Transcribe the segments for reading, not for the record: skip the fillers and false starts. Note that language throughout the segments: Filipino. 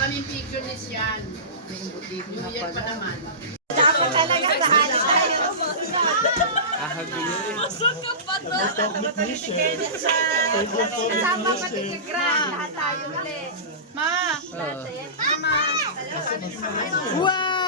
kaming picture-less yan. New Year pa naman. Dapat talaga sa hali tayo. Busog ka pa to. Kasama pati ni Gran. Lahat tayo ulit. Ma! Wow!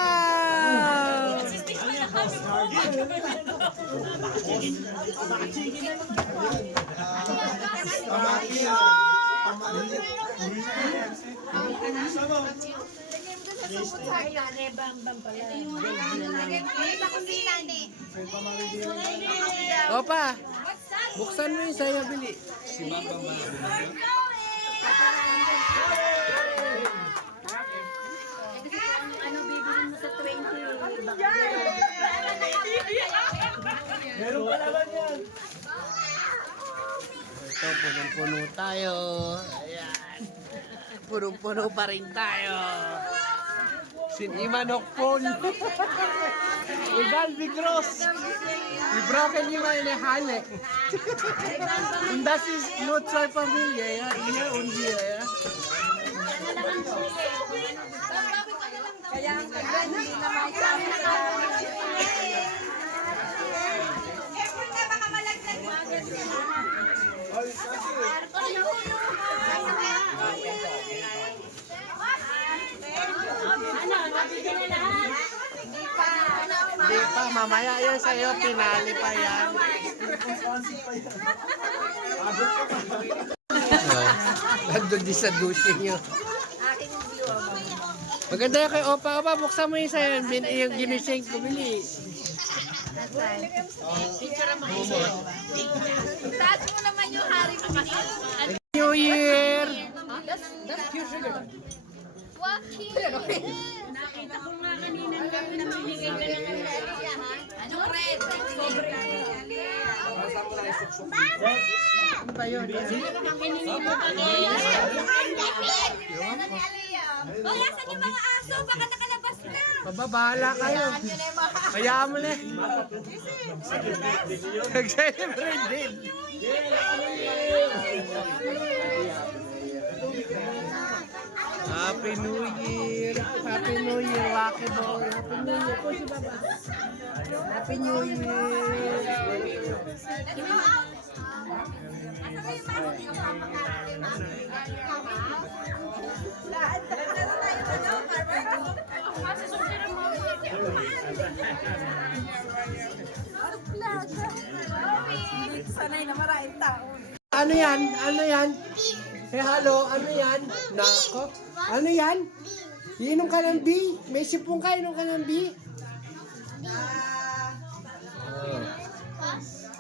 Opa, buksan mo yung saya bili. Ano bibilin mo sa 20? Meron pa naman yan. Ito, punong-puno tayo. Ayan. Punong-puno pa rin tayo. Sin Imanok Pon. Igal Bigros. Ibroken yung mga inihali. Und das ist nur zwei Familie, ja. Ihr und wir, ja. Kaya ang Gran hindi na maisama sa Di pa, mamaya yan sa'yo, pinali pa yan. Nandun din sa dusing nyo. Maganda yan kay Opa. Opa, buksan mo yung sa'yo. Yung ginising ko, bili. taas mo naman yung hari ko. New Year! Nakita ko nga kanina namimigay ka ng anong red? Ano ba yun? Oh, yasan yung mga aso? Baka nakalabas na. Mababahala kayo. Kaya mo na. Nag-celebrate din. Happy New Year! Happy New Year, Wacky Boy! Happy New Year po si Baba! Happy New Year! Sanay na maraming tao. Ano yan? Ano yan? Eh, halo, ano yan? Nako. Ano yan? Inom ka ng B? May sipong ka, inom ka ng B?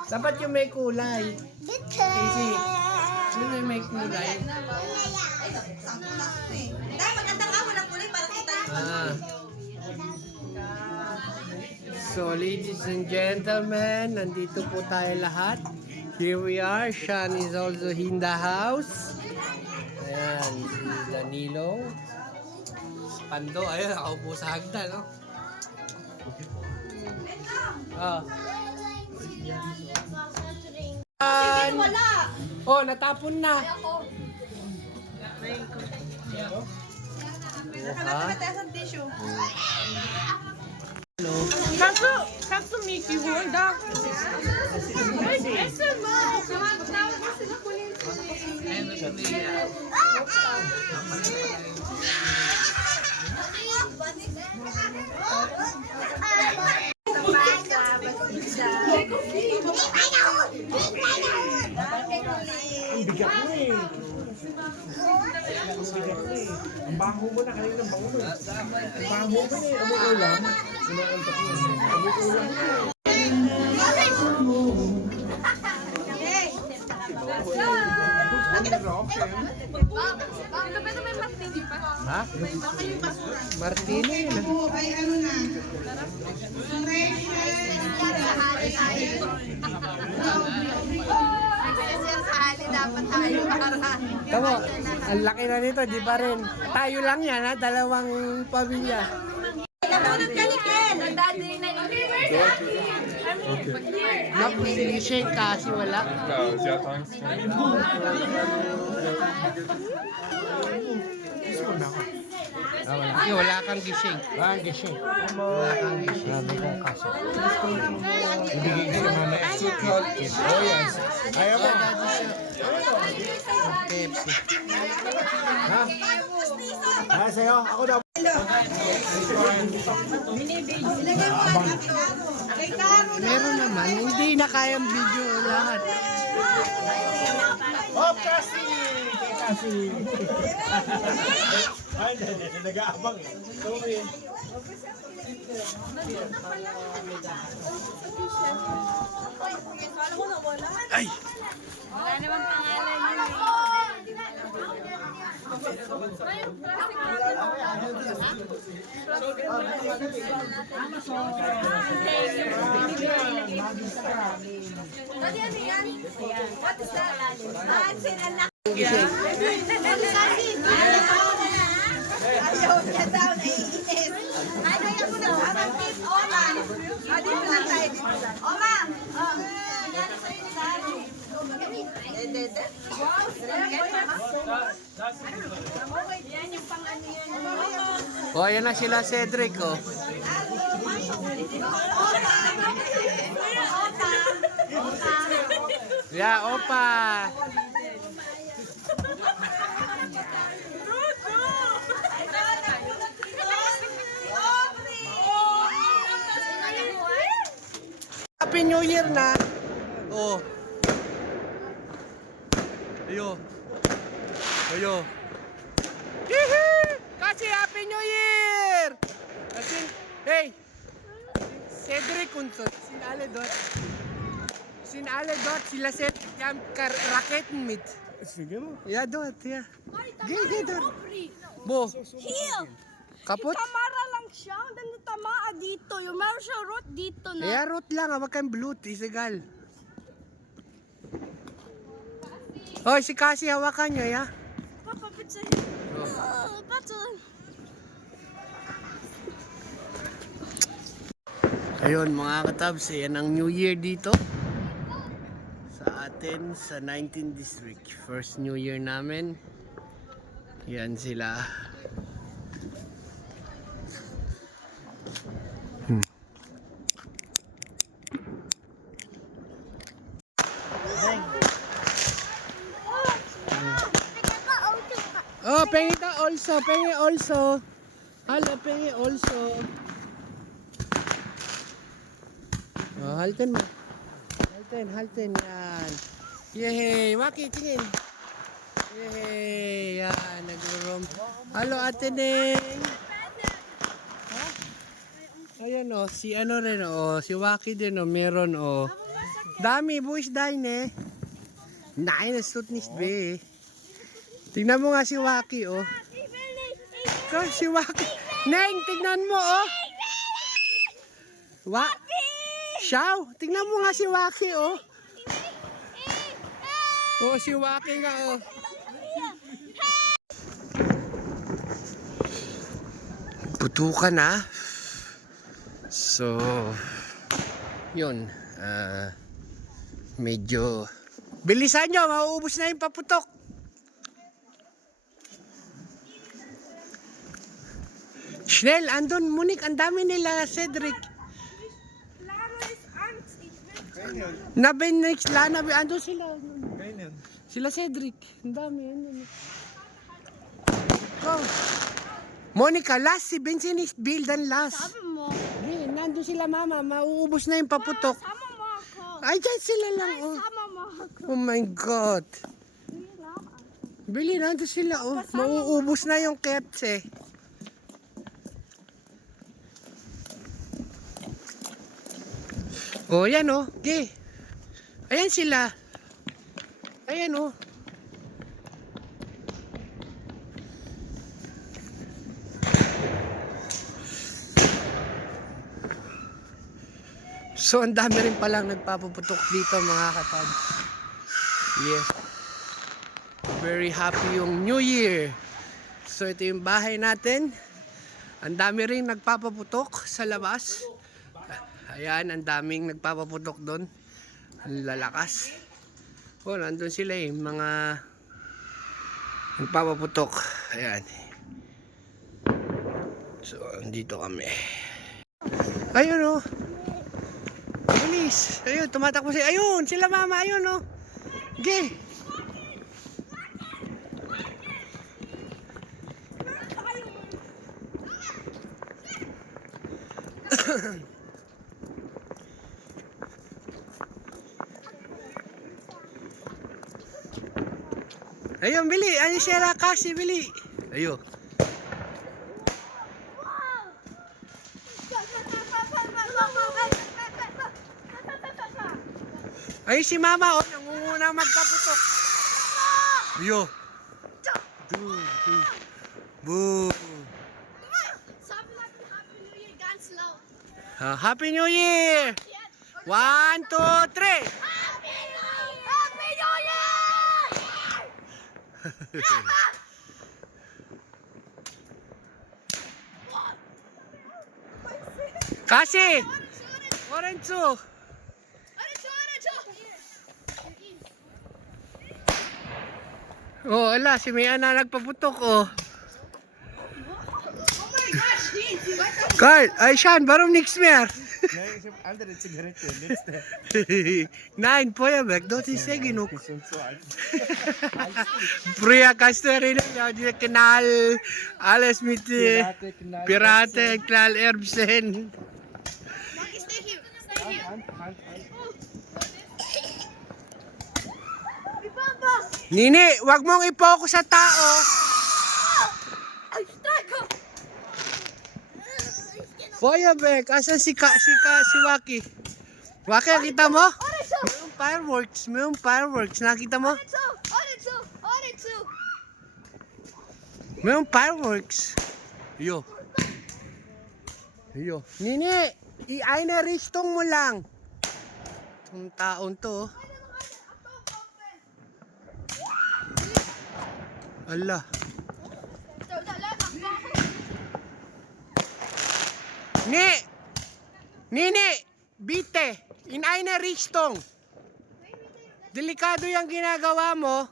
Dapat yung may kulay. Easy. Ano yung may kulay? Dahil magandang ako ng kulay para kita. So, ladies and gentlemen, nandito po tayo lahat. Here we are. Sean is also in the house. Ayan, si Danilo. Si Pando, ayun, nakaupo sa hagdan, no? Wala. Oh, natapon na. Nakalagay sa tissue. Hello. Kaso Mickey Honda. Ang bigat mo eh. Ang baho mo na kanina, bango mo. Ang baho mo na eh. Amo ulam. Sinakantak mo. Amo ulam. Ha? Martini yun ah. Ay, ano na? Sa hali dapat tayo para. Tama, ang laki na nito, di ba rin? Tayo lang yan ha, dalawang pamilya. Nabunod ka ni Ken. Daddy na yung Naku, sinishake kasi wala. Wala kang gising. Wala gising. Wala kang gising. Sabi ko kaso. Ibigay ko yung mamaya. Oh yes. Ayaw mo. KFC. Ha? Ha, sa'yo? Ako daw. Meron naman. Hindi na kayang video lahat. Oh, kasi! Kasi! Ay, hindi. Nag-aabang eh. Sorry. Ay! Wala namang pangalan yun eh. Gising. Oh, ayan na sila Cedric, oh. Yeah, opa. Happy New Year na. Oh. Ayo. Ayo. Hihi! Kasi Happy New Year! Kasi, hey! Cedric Unson, sinale dot. Sinale dot, sila set jam raket mit. Sige mo. Ya dot, ya. Gigi dot. Bo, Heel! kapot? Kamara lang siya. Dan tamaa dito. Yung meron siya root dito na. Ya root lang, wag kang bluet, isigal. Oh, si Cassie hawakan nyo, ya. Papapit sa heel. Pato. Ayun mga katabs, yan ang New Year dito sa atin sa 19th District. First New Year namin. Yan sila. Oh, pengi ta also, pengi also. Hala, pengi also. Oh, halten mo. Halten yan. Yehey, Maki, tingin. Yehey, yan, nag-room. Halo, Ate Neng. Ayan o, si ano rin o, si Waki din o, meron o. Dami, boys dine eh. Nein, es tut nicht weh. Tingnan mo nga si Waki o. Ikaw, si Waki. Neng, tingnan mo o. Shaw, tingnan mo nga si Waki oh. Oh, si Waki nga oh. Putukan na. So, yun. Medyo bilisan nyo, mauubos na yung paputok. Schnell, andun, Monique, ang dami nila, Cedric. Nabenix, Lana, ando sila. Sila Cedric. Ang dami. Go. Monica, last si Vincent is build and last. Sabi mo. Nando sila mama, mauubos na yung paputok. Sama mo ako. Ay, dyan sila lang. Oh. Sama mo ako. Oh my God. Bili, nando sila. Oh. Mauubos na yung ketse. Oh, yan oh. Okay. Ayan sila. Ayan oh. So, ang dami rin palang nagpapaputok dito mga katad. Yes. Very happy yung New Year. So, ito yung bahay natin. Ang dami rin nagpapaputok sa labas. Ayan, ang daming nagpapaputok doon. Ang lalakas. Oh, nandun sila eh, mga nagpapaputok. Ayan. So, andito kami. Ayun, oh. Bilis. Ayun, tumatakbo siya. Ayun, sila mama. Ayun, oh. Ge. Ayun, bili. Ano siya kasi, bili. Ayun. Ay, si mama, oh, nangunguna magpaputok. Ayun. Boo. Happy New Year! 1, 2, 3! Happy New Year! Kasi! Orange! Oh, ala, si Mia na nagpaputok, oh. Carl, ay Sean, warum nichts mehr? Nein, ich habe andere Zigarette, letzte. Nein, Feuerwerk, dort ist sehr genug. Die sind so alt. Früher kannst du erinnern, ja, der Knall, alles mit Pirate, Knall, Pirate, Knallerbsen. Hand. Nini, wag mong i-focus sa tao. Feuerwerk, asan si Waki? Waki, nakita mo? Mayroong fireworks, nakita mo? Mayroong fireworks. Yo. Nini, i-einer-Richtung mo lang. Itong taon to. Allah. Nini, bitte, in eine Richtung. Delikado yung ginagawa mo.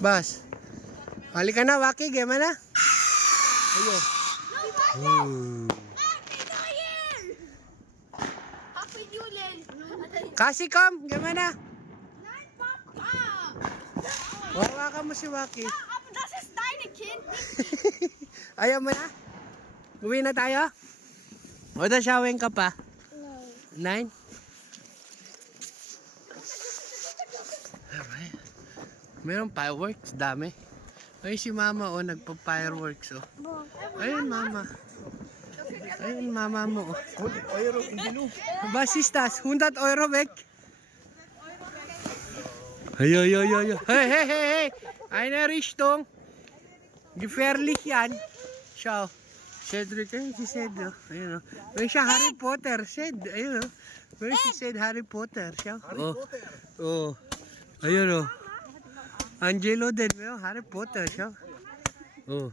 Bas. Halika na, Waki, gema na. Ayo. Kasi kam, gimana? Hawakan mo si Waki. Ayaw mo na? Uwi na tayo? O da showing ka pa? 9? Mayroong fireworks, dami. Ay si mama oh, nagpa-fireworks oh. Ayun mama. Ayun mama mo oh. 100 Euro in die Luft. Was ist das? 100 Euro weg? Hey. Hey. Eine Richtung. Gefährlich yan. Schau. Cedric, ayun si Ced oh. Ayun oh. Ayun siya Harry Potter. Ced, ayun oh. Ayun si Ced Harry Potter. Siya. Oh. Ayun oh. Angelo din mo, Harry Potter siya. Oh.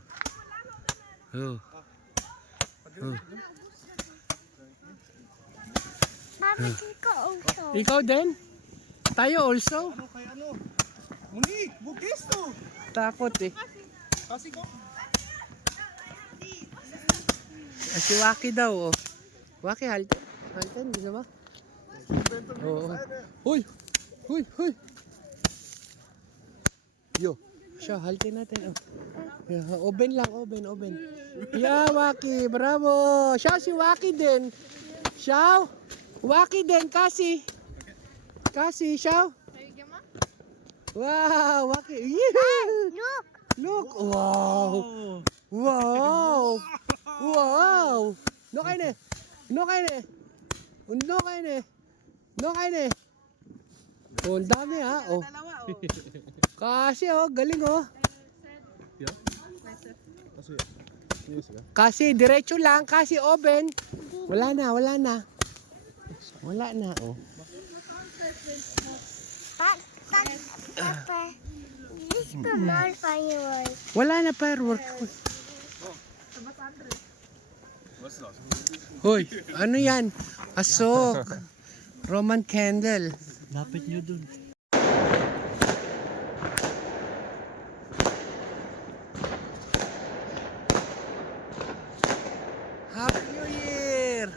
Ikaw din? Tayo also? Ano kaya ano? Muni, bugis to. Takot eh. Kasi ko. Si Waki daw oh. Waki, halten. Halten, gusto mo? Oo. Huy. Yo, siya, halten natin. Oh. Yeah, open lang, open. Yeah, Waki, bravo. Siya, si Waki din. Siya, Waki din, kasi. Siya. Wow, Waki. Look. Wow. No kayo ne. Oh, ang dami ha. Oh. Kasi oh, galing oh. Kasi diretso lang, kasi open. Wala na oh. This is not fireworks. Wala na firework. Hoy, ano yan? Asok. Roman candle. Lapit nyo dun. Happy New Year!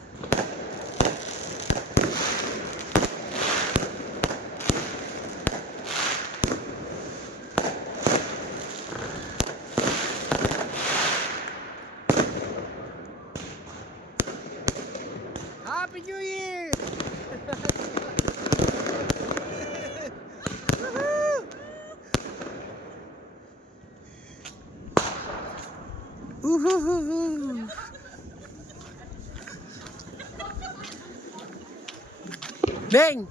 Happy New Year! Uhuhuhu. Beng!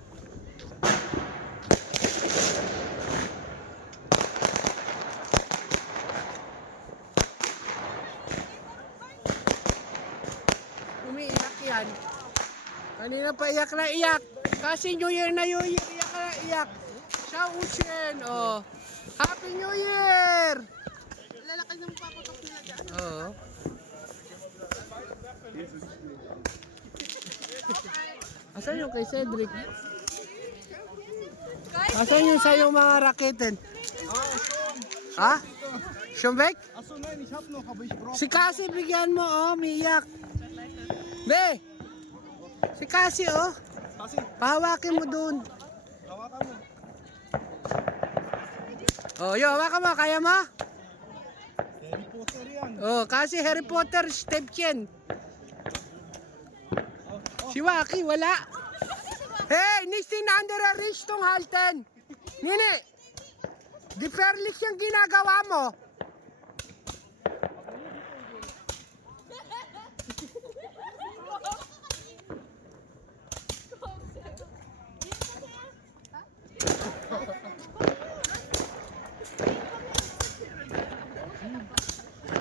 Umiiyak yan. Kanina pa iyak na iyak. Kasi New Year na New Year, iyak na iyak. Siya Ushen, oh. Happy New Year! Lalakad ng paputok nila dyan. Oo. Asan yung kay Cedric? Asan yung sa'yo mga raketin? Ha? Shumbek? Si Cassie bigyan mo, oh, miyak. Be! Si Cassie, oh. Pahawakin mo dun. Oh, yo, hawakan mo. Kaya mo? Harry Potter yan. Oh, kasi Harry Potter, step yan. Si Waki, wala. Hey, nisting na under a wrist tong halten. Nini, di fairless yung ginagawa mo.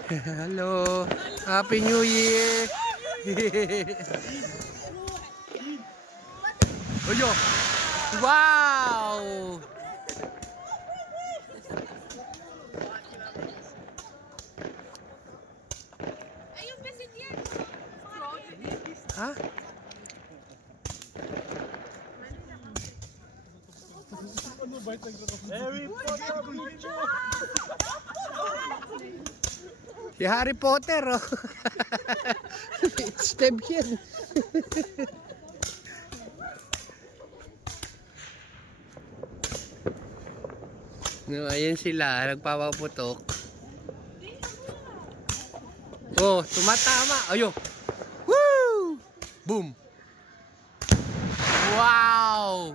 Hello, Happy New Year. Oyo. Wow. Ha? Harry Potter picture! Si Harry Potter, oh. Step yan. No, ayan sila, nagpapaputok. Oh, tumatama. Ayo. Woo! Boom. Wow!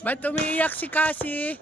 Ba't umiiyak si Cassie?